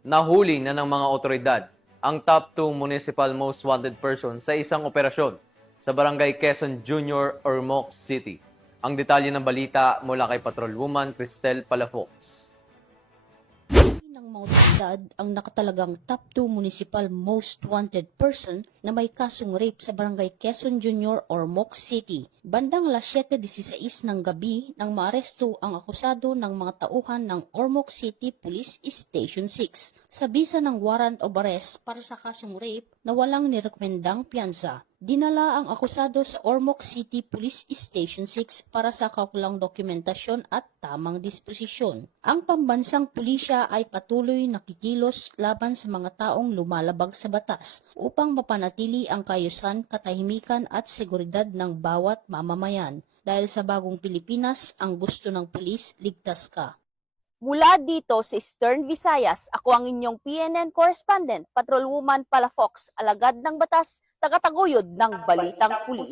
Nahuli na ng mga otoridad ang top 2 municipal most wanted person sa isang operasyon sa Barangay Quezon Junior, Ormoc City. Ang detalye ng balita mula kay Patrolwoman Cristel Palafox. Ng mga otoridad ang nakatalagang top 2 municipal most wanted person na may kasong rape sa Barangay Quezon Junior, Ormoc City. Bandang alas 7:16 ng gabi nang maaresto ang akusado ng mga tauhan ng Ormoc City Police Station 6 sa bisa ng warrant of arrest para sa kasong rape na walang nirekomendang piyansa. Dinala ang akusado sa Ormoc City Police Station 6 para sa kaukulang dokumentasyon at tamang disposisyon. Ang pambansang pulisya ay patuloy nakikilos laban sa mga taong lumalabag sa batas upang mapanatili ang kaayusan, katahimikan at seguridad ng bawat mamamayan. Dahil sa bagong Pilipinas, ang gusto ng pulis, ligtas ka. Mula dito sa Eastern Visayas, ako ang inyong PNN correspondent, Patrolwoman Palafox, alagad ng batas, tagataguyod ng Balitang Pulis.